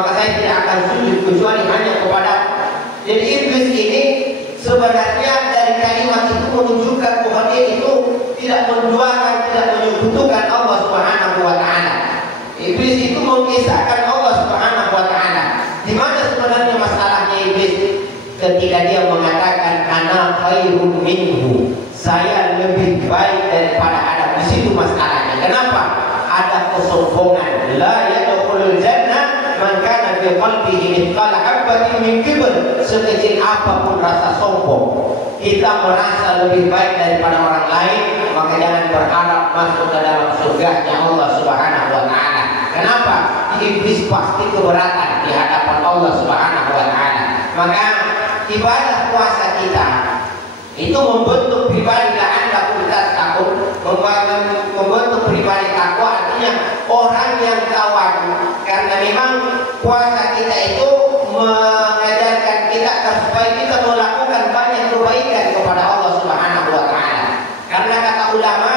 maka saya tidak akan sujud kecuali hanya kepada. Jadi iblis ini sebenarnya dari kalimat itu menunjukkan bahwa dia itu tidak menduakan, tidak menyekutukan Allah Subhanahu wa taala. Iblis itu mengisahkan Allah Subhanahu wa taala. Di mana sebenarnya masalahnya iblis? Ketika dia mengatakan ana khairun minhu, saya lebih baik daripada Adam. Di situ masalahnya. Kenapa? Ada kesombongan. La yadkhulul jannah man kana fi qalbihi mithqala habatin min kibr. Sekecil apapun rasa sombong, kita merasa lebih baik daripada orang lain, maka jangan berharap masuk ke dalam surganya Allah Subhanahu wa taala. Kenapa? Iblis pasti keberatan di hadapan Allah Subhanahu wa taala. Maka ibadah puasa kita itu membentuk pribadi la'allakum tattaqun, membentuk pribadi takwa, artinya orang yang tawadu. Karena memang puasa kita itu mengajarkan kita agar supaya kita melakukan banyak kebaikan kepada Allah Subhanahu wa taala. Karena kata ulama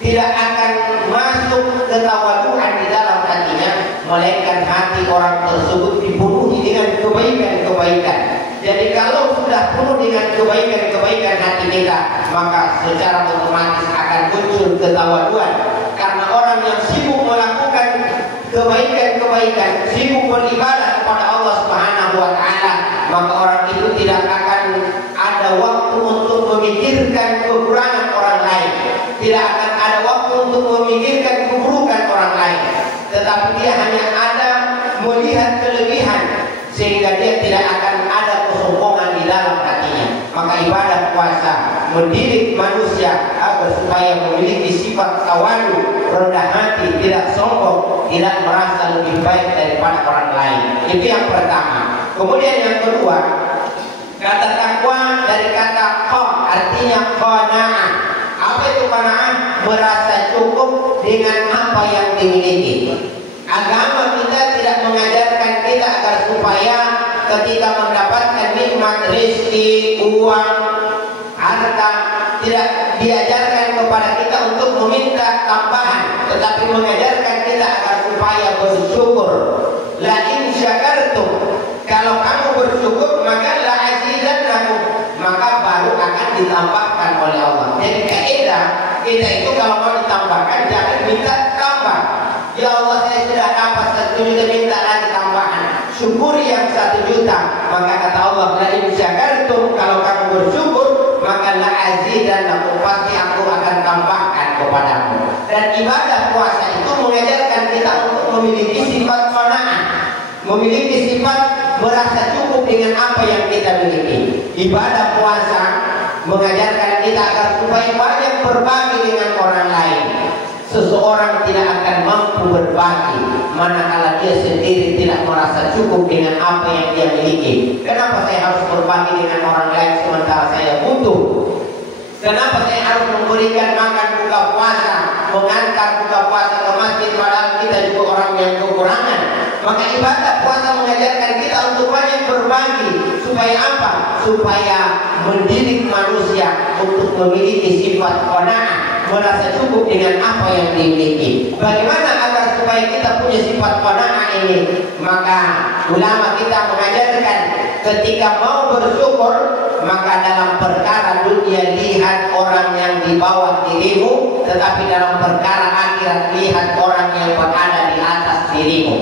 tidak akan masuk ketawaduan di dalam hatinya, melainkan hati orang tersebut dipenuhi dengan kebaikan-kebaikan. Jadi kalau sudah penuh dengan kebaikan-kebaikan hati kita, maka secara otomatis akan muncul ketawaduan. Karena orang yang sibuk melakukan kebaikan-kebaikan, sibuk beribadah kepada Allah Subhanahu wa taala, maka orang itu tidak akan ada waktu untuk memikirkan kekurangan orang lain. Tidak akan ada waktu untuk memikirkan keburukan orang lain. Tetapi dia hanya ada melihat kelebihan, sehingga dia tidak akan ada kesombongan di dalam hatinya. Maka ibadah puasa mendidik manusia agar supaya memiliki sifat tawadu, rendah hati, tidak sombong, tidak merasa lebih baik daripada orang lain. Itu yang pertama. Kemudian yang kedua, kata takwa dari kata qa, artinya qanaah. Apa itu qanaah? Merasa cukup dengan apa yang dimiliki. Agama kita tidak mengajarkan kita agar supaya ketika mendapatkan nikmat rezeki, uang, harta, tidak diajarkan kepada kita untuk meminta tambahan, tetapi mengajarkan kita agar supaya bersyukur. La in syakartum, kalau kamu bersyukur maka la azidannakum, maka baru akan ditambahkan oleh Allah. Jadi kaidah kita itu kalau mau ditambahkan jangan minta tambah. Ya Allah, saya sudah dapat 1 juta, minta lagi tambahan. Syukuri yang 1 juta. Maka kata Allah, la in syakartum, kalau kamu bersyukur maka la azidannakum, pasti aku akan tambahkan kepadamu. Dan ibadah puasa itu mengajarkan kita untuk memiliki sifat qanaah, memiliki sifat merasa cukup dengan apa yang kita miliki. Ibadah puasa mengajarkan kita agar supaya banyak berbagi dengan orang lain. Seseorang tidak akan mampu berbagi manakala dia sendiri tidak merasa cukup dengan apa yang dia miliki. Kenapa saya harus berbagi dengan orang lain sementara saya butuh? Kenapa saya harus memberikan makan buka puasa, mengantar buka puasa ke masjid padahal kita juga orang yang kekurangan? Maka ibadah puasa mengajarkan kita untuk banyak berbagi. Supaya apa? Supaya mendidik manusia untuk memiliki sifat qanaah, merasa cukup dengan apa yang dimiliki. Bagaimana agar supaya kita punya sifat qanaah ini? Maka ulama kita mengajarkan ketika mau bersyukur, maka dalam perkara dunia lihat orang yang di bawah dirimu, tetapi dalam perkara akhirat lihat orang yang berada di atas dirimu.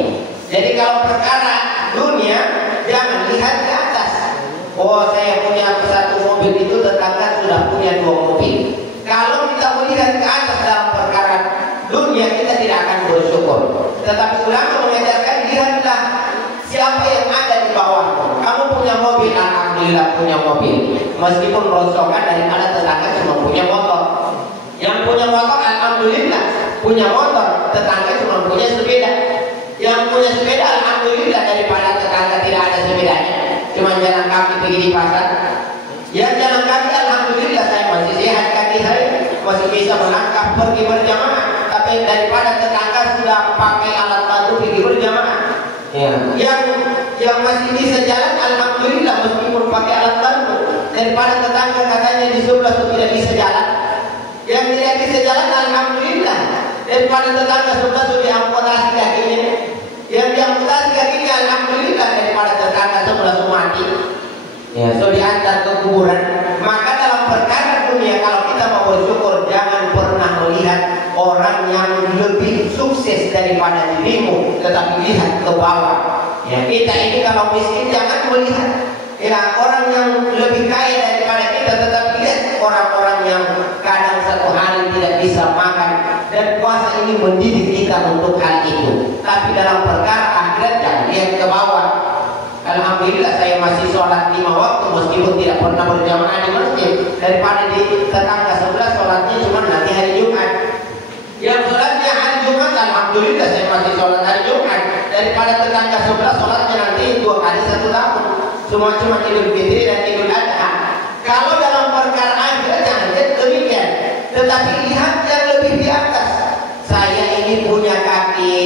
Jadi kalau perkara dunia jangan lihat ke atas. Oh, saya punya 1 mobil, itu tetangga sudah punya 2 mobil. Kalau kita melihat ke atas dalam perkara dunia, kita tidak akan bersyukur. Tetapi ulama mengajarkan lihatlah siapa yang ada di bawahmu. Kamu punya mobil, alhamdulillah punya mobil. Meskipun rongsokan daripada tetangga cuma punya motor. Yang punya motor alhamdulillah punya motor, tetangga cuma punya sepeda. Yang punya sepeda alhamdulillah daripada tetangga tidak ada sepedanya, cuma jalan kaki pergi di pasar. Ya jalan kaki alhamdulillah saya masih sehat, kaki saya masih bisa melangkah pergi berjamaah. Tapi daripada tetangga sudah pakai alat bantu pergi berjamaah. Ya. Yang masih bisa jalan alhamdulillah meskipun pakai alat bantu, daripada tetangga katanya di sebelah itu tidak bisa jalan. Yang tidak bisa jalan alhamdulillah daripada tetangga sebelah itu diamputasi kakinya. Yang diamputasi kaki mati, ya, so diantar ke kuburan. Maka dalam perkara dunia kalau kita mau bersyukur, jangan pernah melihat orang yang lebih sukses daripada dirimu, tetapi lihat ke bawah. Ya, kita ini kalau miskin jangan melihat ya orang yang lebih kaya daripada kita, tetapi lihat orang-orang yang kadang satu hari tidak bisa makan, dan puasa ini mendidik kita untuk hal itu. Tapi dalam perkara akhirat jangan lihat ke bawah. Alhamdulillah saya masih sholat 5 waktu meskipun tidak pernah berjamaah di masjid. Daripada di tetangga sebelah sholatnya cuma nanti hari Jumat. Yang sholatnya hari Jumat, alhamdulillah saya masih sholat hari Jumat. Daripada tetangga sebelah sholatnya nanti 2 kali 1 tahun. Cuma Idul Fitri dan Idul Adha. Kalau dalam perkara akhirat jangan lihat demikian, tetapi lihat yang lebih di atas. Saya ini punya kaki,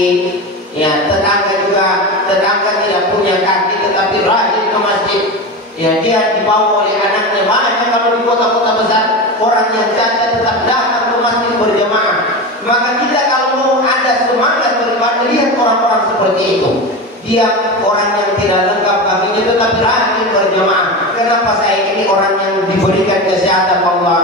ya, tetangga tidak punya kaki tetapi rajin ke masjid. Ya, dia dibawa oleh anaknya. Banyak kalau di kota-kota besar orang yang cacat tetap datang ke masjid berjamaah. Maka kita kalau mau ada semangat beribadah, lihat orang-orang seperti itu. Dia orang yang tidak lengkap kakinya tetapi rajin berjamaah. Kenapa saya ini orang yang diberikan kesehatan Allah,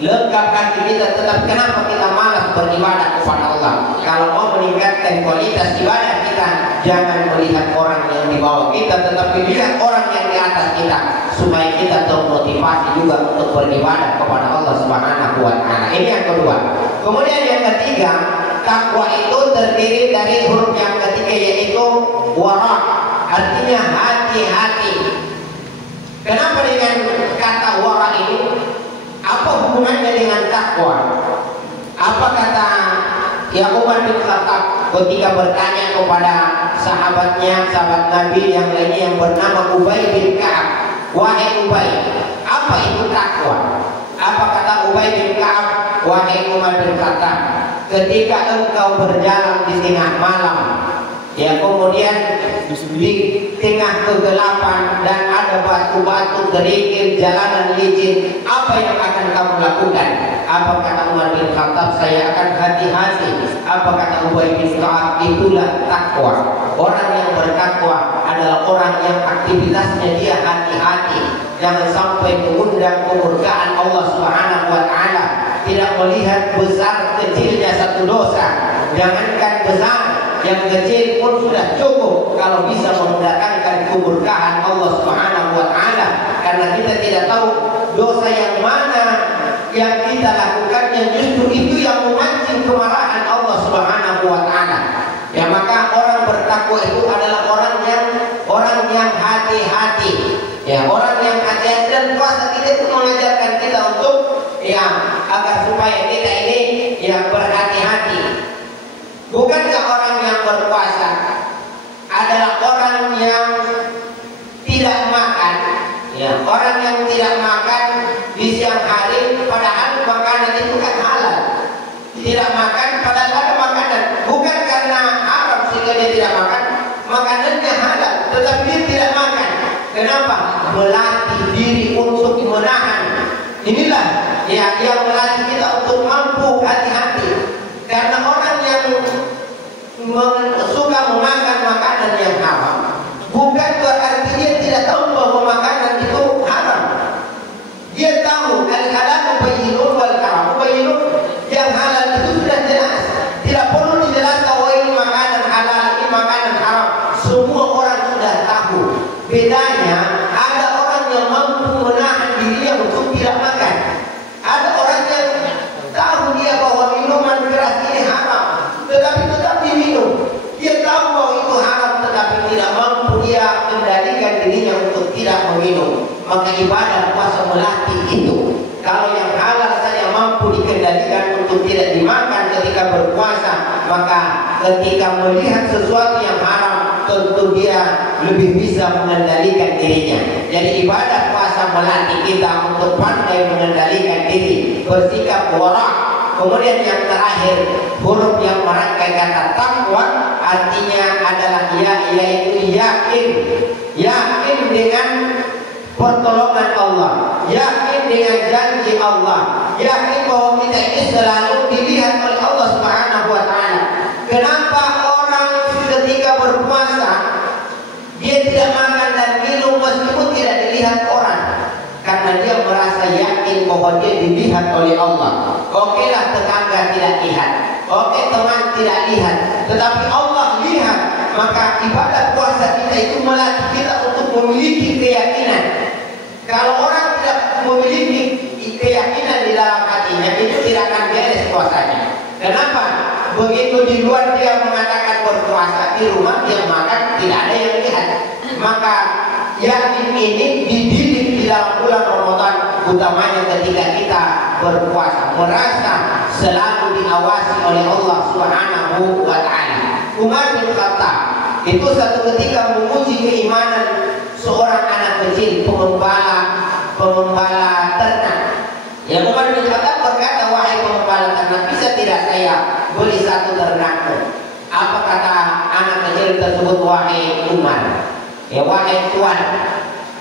lengkap kaki kita, tetapi kenapa kita malas beribadah kepada Allah? Kalau mau meningkatkan kualitas ibadah kita, jangan melihat orang yang di bawah kita, tetapi lihat orang yang di atas kita, supaya kita termotivasi juga untuk beribadah kepada Allah Subhanahu wa Ta'ala. Ini yang kedua. Kemudian yang ketiga, takwa itu terdiri dari huruf yang ketiga, yaitu wara, artinya hati-hati. Kenapa dengan kata wara ini? Apa hubungannya dengan takwa? Apa kata Umar bin Khattab ketika bertanya kepada sahabat Nabi yang lainnya yang bernama Ubay bin Ka'ab, wahai Ubay, apa itu takwa? Apa kata Ubay bin Ka'ab, wahai Umar bin Khattab, ketika engkau berjalan di tengah malam, ya, kemudian di tengah kegelapan dan ada batu-batu kerikil, jalanan licin, apa yang akan kamu lakukan? Apa kata Umar bin Khattab? Saya akan hati-hati. Apa kata Ubay bin Ka'ab? Itulah takwa. Orang yang bertakwa adalah orang yang aktivitasnya dia hati-hati. Jangan sampai mengundang kemurkaan Allah Subhanahu wa Ta'ala. Tidak melihat besar kecilnya satu dosa. Jangankan besar, yang kecil pun sudah cukup kalau bisa mendatangkan kemurkaan Allah Subhanahu wa Ta'ala. Karena kita tidak tahu dosa yang mana yang kita lakukan yang justru itu yang memancing kemarahan Allah Subhanahu wa Ta'ala. Ya, maka orang bertakwa itu adalah orang yang hati-hati. Ya, orang yang hati-hati, dan puasa kita itu mengajarkan kita untuk agar supaya kita ini berhati-hati. Bukankah orang yang berpuasa adalah orang yang tidak makan? Ya, orang yang tidak makan di siang hari, padahal makanan itu kan halal. Tidak makan padahal ada makanan, bukan karena haram sehingga dia tidak makan, makanannya halal, tetapi dia tidak makan. Kenapa? Melatih diri untuk menahan. Inilah yang melatih kita untuk mampu hati-hati. Karena orang yang suka memakan makanan yang haram, bukan berarti dia tidak tahu bahwa makanan itu haram. Dia tahu al-halal bayyinun wal haram bayyinun. Yang halal itu sudah jelas, tidak perlu dijelaskan bahwa ini makanan halal, ini makanan haram. Semua orang sudah tahu. Bedanya ada orang yang mampu menahan dirinya untuk tidak makan. Ada orang yang tahu dia bahwa minuman keras ini haram, tetapi tetap diminum. Dia tahu bahwa itu haram, tetapi tidak mampu dia kendalikan dirinya untuk tidak meminum. Maka ibadah puasa melatih itu. Kalau yang halal saja mampu dikendalikan untuk tidak dimakan ketika berpuasa, maka ketika melihat sesuatu yang haram, tentu dia lebih bisa mengendalikan dirinya. Jadi ibadah puasa melatih kita untuk pandai mengendalikan diri, bersikap wara. Kemudian yang terakhir, huruf yang merangkai kata takwa artinya adalah yaitu yakin. Yakin dengan pertolongan Allah, yakin dengan janji Allah, yakin bahwa kita ini selalu dilihat oleh Allah Subhanahu wa Ta'ala. Kenapa orang ketika berpuasa dia tidak makan dan minum meskipun tidak dilihat orang, karena dia merasa yakin bahwa dia dilihat oleh Allah. Oke lah tetangga tidak lihat, oke teman tidak lihat, tetapi Allah lihat. Maka ibadah puasa kita itu melatih kita untuk memiliki keyakinan. Kalau orang tidak memiliki keyakinan di dalam hatinya, itu tidak akan beres puasanya. Kenapa? Begitu di luar dia mengatakan berpuasa, di rumah dia makan tidak ada yang lihat. Maka yakin ini dididik di dalam bulan Ramadan, utamanya ketika kita berpuasa, merasa selalu diawasi oleh Allah Subhanahu wa Ta'ala. Umar bin Khattab itu satu ketika menguji keimanan seorang anak kecil pengembala ternak. Ya, Umar bin Khattab berkata, wahai pengembala ternak, bisa tidak saya beli satu ternakmu? Apa kata anak kecil tersebut? Wahai Umar, ya wahai tuan,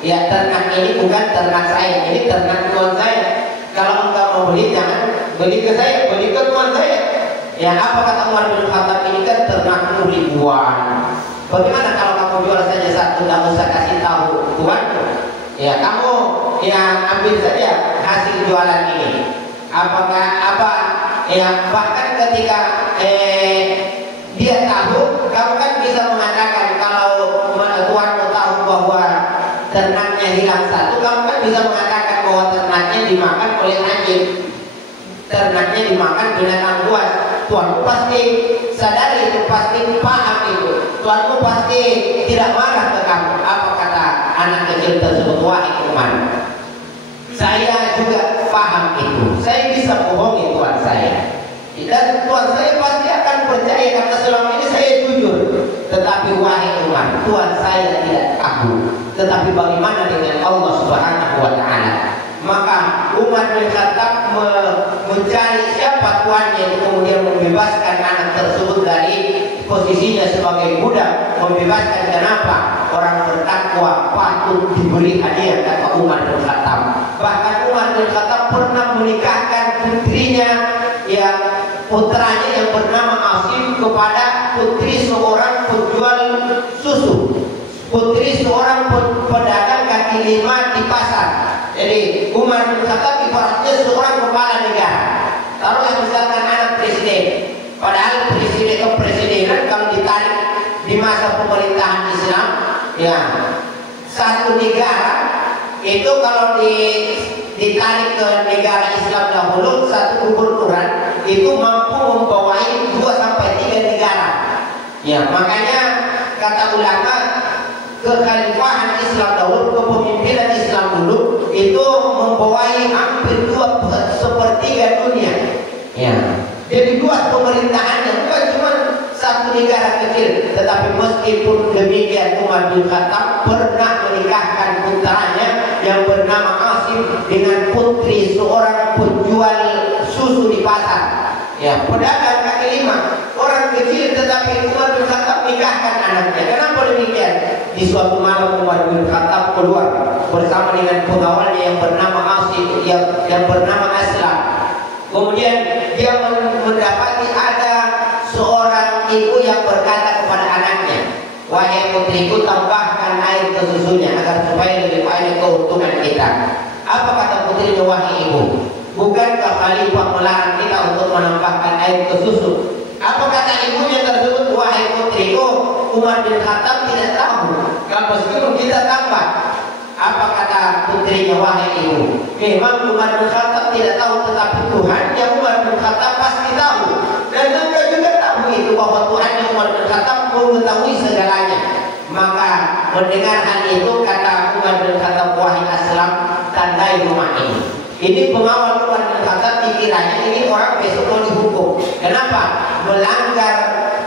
ya ternak ini bukan ternak saya, ini ternak tuan saya. Kalau engkau mau beli, jangan beli ke saya, beli ke tuan saya. Ya, apa kata Umar bin Khattab, ini kan ternakmu ribuan. Bagaimana kalau kamu jual saja satu, tidak usah kasih tahu tuanmu? Ya, kamu yang ambil saja hasil jualan ini. Bahkan ketika dia tahu, kamu kan bisa mengatakan kalau tuanmu tahu bahwa ternaknya hilang satu, kamu kan bisa mengatakan bahwa ternaknya dimakan oleh anjing, ternaknya dimakan binatang buas. Tuanmu pasti sadar itu, pasti paham itu, tuanmu pasti tidak marah ke kamu. Apa kata anak kecil tersebut? Wahai Umar, saya juga paham itu, saya bisa bohongi tuan saya, dan tuan saya pasti akan percaya karena selama ini saya jujur. Tetapi wahai Umar, tuan saya tidak tahu. Tetapi bagaimana dengan Allah Subhanahu wa Ta'ala? Maka Umar bin Khattab mencari siapa tuannya, kemudian membebaskan anak tersebut dari posisinya sebagai budak. Membebaskan. Kenapa? Orang bertakwa patut diberi hadiah, kata Umar bin Khattab. Bahkan Umar bin Khattab pernah menikahkan putrinya, putranya yang bernama Asim, kepada putri seorang penjual susu, putri seorang pedagang kaki lima di pasar. Jadi Umar bin Khattab ibaratnya seorang kepala negara. Taruhlah misalkan anak presiden, padahal kepresidenan kalau ditarik di masa pemerintahan Islam, ya satu negara itu kalau ditarik ke negara Islam dahulu, satu gubernuran itu mampu membawahi 2 sampai 3 negara. Ya, makanya kata ulama, kekhalifahan Islam dahulu, kepemimpinan Islam dulu itu membawahi hampir 2/3 dunia. Ya, jadi luas pemerintahannya, bukan cuma satu negara kecil. Tetapi meskipun demikian, Umar bin Khattab pernah menikahkan putranya yang bernama Asim dengan putri seorang penjual susu di pasar. Ya, pedagang kaki lima, orang kecil, tetapi Umar bin Khattab nikahkan anaknya. Kenapa demikian? Di suatu malam Umar bin Khattab keluar bersama dengan pengawalnya yang bernama Asim, yang bernama Aslam. Kemudian dia mendapati ada seorang ibu yang berkata kepada anaknya, wahai putriku, tambahkan air ke susunya agar supaya lebih banyak keuntungan kita. Apa kata putrinya? Wahai ibu, bukankah khalifah melarang kita untuk menambahkan air ke susu? Apa kata ibunya tersebut? Wahai putriku, Umar bin Khattab tidak tahu kalau meskipun kita tambah. Apa kata putrinya? Wahai ibu, memang Umar bin Khattab tidak tahu, tetapi Tuhan yang Umar bin Khattab pasti tahu. Dan engkau juga tahu itu, bahwa Tuhan yang Umar bin Khattab mengetahui segalanya. Maka mendengar hal itu, kata Umar bin Khattab, wahai Aslam, tandai rumah ini. Ini pengawal Umar bin Khattab dikiranya ini orang besok mau dihukum. Kenapa? Melanggar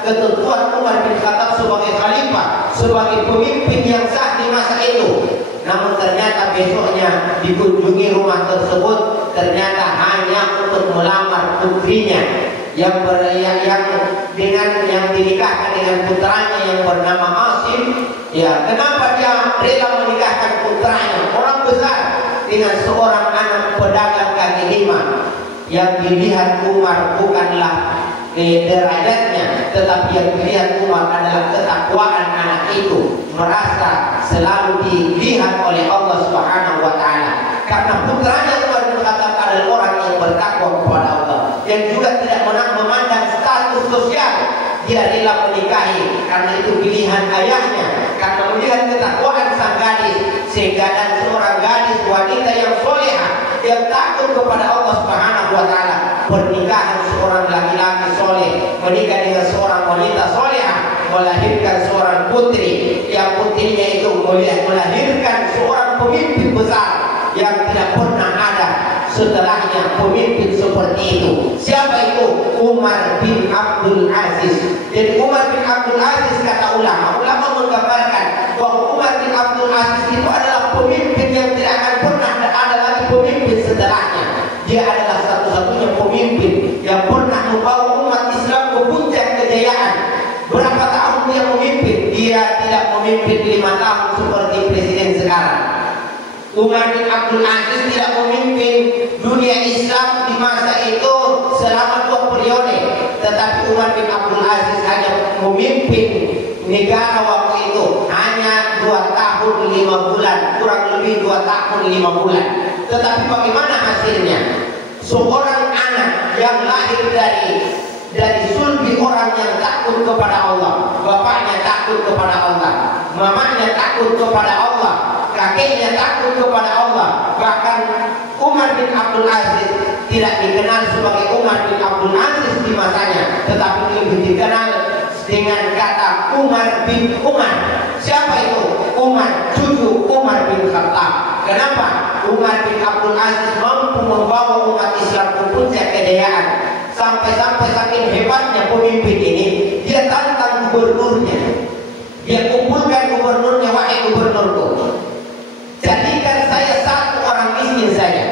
ketentuan Umar bin Khattab sebagai khalifah, sebagai pemimpin yang sah di masa itu. Namun ternyata besoknya dikunjungi rumah tersebut, ternyata hanya untuk melamar putrinya yang dinikahkan dengan putranya yang bernama Asim. Ya, kenapa dia rela menikahkan putranya, orang besar, dengan seorang anak pedagang kaki lima? Yang dilihat Umar bukanlah derajatnya, tetapi yang dilihat Umar adalah ketakwaan anak itu. merasa selalu dilihat oleh Allah Subhanahu wa taala. Karena putranya Umar bin Khattab adalah orang yang bertakwa kepada Allah, yang juga tidak memandang status sosial. Dia rela menikahi karena itu pilihan ayahnya, karena melihat ketakwaan sang gadis, sehingga dan seorang gadis wanita yang solehah yang takut kepada Allah Subhanahu wa taala. Pernikahan seorang laki-laki soleh menikah dengan seorang wanita solehah melahirkan seorang putri, yang putrinya itu melahirkan seorang pemimpin besar yang tidak pernah ada setelahnya pemimpin seperti itu. Siapa itu? Umar bin Abdul Aziz. Jadi Umar bin Abdul Aziz, kata ulama menggambarkan bahwa Umar bin Abdul Aziz itu adalah pemimpin yang tidak akan pernah ada lagi pemimpin setelahnya. Dia adalah satu-satunya pemimpin yang pernah membawa umat Islam ke puncak kejayaan. Berapa tahun dia memimpin? Dia tidak memimpin 5 tahun seperti presiden sekarang. Umar bin Abdul Aziz tidak memimpin dunia Islam di masa itu selama 2 periode, tetapi Umar bin Abdul Aziz hanya memimpin negara waktu itu hanya 2 tahun 5 bulan, kurang lebih 2 tahun 5 bulan. Tetapi bagaimana hasilnya? Seorang anak yang lahir dari sulbi orang yang takut kepada Allah, bapaknya takut kepada Allah, mamanya takut kepada Allah, kakeknya takut kepada Allah. Bahkan Umar bin Abdul Aziz tidak dikenal sebagai Umar bin Abdul Aziz di masanya, tetapi lebih dikenal dengan kata Umar bin Umar. Siapa itu? Umar, cucu Umar bin Khattab. Kenapa? Umar bin Abdul Aziz mampu membawa umat Islam ke puncak kejayaan. Sampai-sampai saking hebatnya pemimpin ini, dia tantang gubernurnya. Dia kumpulkan gubernurnya, wahai gubernurku, jadikan saya satu orang miskin saja.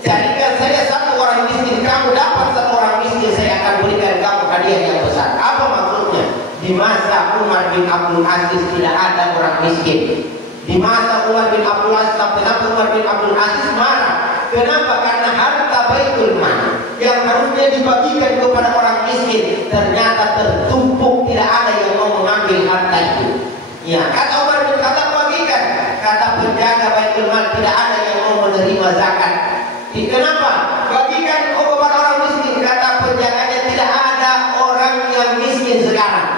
Jadikan saya satu orang miskin. Kamu dapat satu orang miskin, saya akan berikan kamu hadiah yang besar. Apa maksudnya? Di masa Umar bin Abdul Aziz tidak ada orang miskin. Di masa Umar bin Abdul Aziz, sampai Umar bin Abdul Aziz marah. Kenapa? Karena harta Baitul Mal yang harusnya dibagikan kepada orang miskin ternyata tertumpuk, tidak ada yang mau mengambil harta itu. Ya, kata Umar bin Khattab, bagikan. Kata penjaga Baitul Mal, tidak ada yang mau menerima zakat. Kenapa? Bagikan kepada orang miskin. Kata penjaganya, tidak ada orang yang miskin sekarang.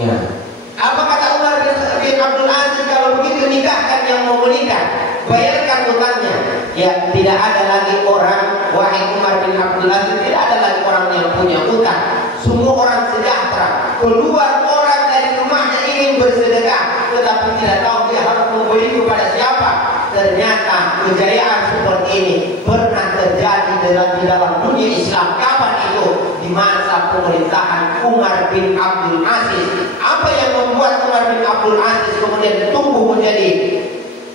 Ya. Apa kata Umar bin Abdul Aziz? Kalau begitu nikahkan yang mau menikah, bayarkan utangnya. Ya, tidak ada lagi orang, wahai Umar bin Abdul Aziz, tidak ada lagi orang yang punya utang. Semua orang sejahtera. Keluar orang dari rumahnya ingin bersedekah, tetapi tidak tahu dia harus memberi kepada siapa. Ternyata kejayaan seperti ini pernah terjadi di dalam dunia Islam. Kapan itu? Di masa pemerintahan Umar bin Abdul Aziz. Apa yang membuat Umar bin Abdul Aziz kemudian tumbuh menjadi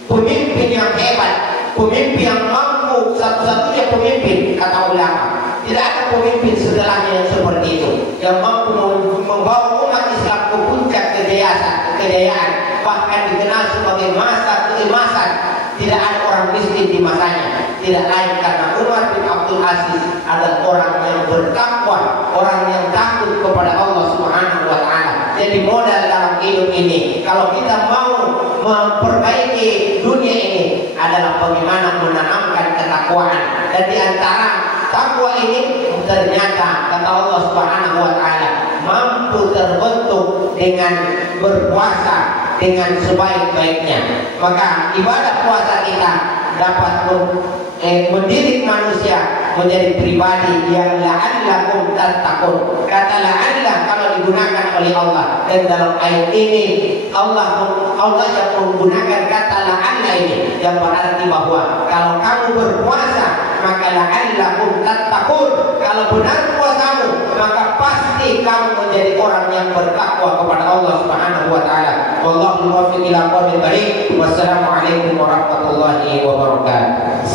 pemimpin yang hebat, pemimpin yang mampu, satu-satunya pemimpin, kata ulama. Tidak ada pemimpin setelahnya yang seperti itu, yang mampu membawa umat Islam ke puncak kejayaan, bahkan dikenal sebagai masa keemasan. Tidak ada orang miskin di masanya. Tidak lain karena Umar bin Abdul Aziz adalah orang yang bertakwa, orang yang takut kepada Allah Subhanahu wa taala. Jadi modal dalam hidup ini, kalau kita mau memperbaiki dunia ini, adalah bagaimana menanamkan ketakwaan. Dan di antara takwa ini ternyata kata Allah Subhanahu wa taala mampu terbentuk dengan berpuasa dengan sebaik-baiknya. Maka ibadah puasa kita dapat mendidik manusia menjadi pribadi yang la'allakum tattaqun. Kata la'alla kalau digunakan oleh Allah, dan dalam ayat ini Allah yang menggunakan kata la'alla ini, yang berarti bahwa kalau kamu berpuasa maka la'allakum tattaqun. Kalau benar puasamu, maka pasti kamu menjadi orang yang bertakwa kepada Allah Subhanahu wa taala. Wallahu muwaffiq ila aqwamit thariq. Wassalamualaikum warahmatullahi wabarakatuh.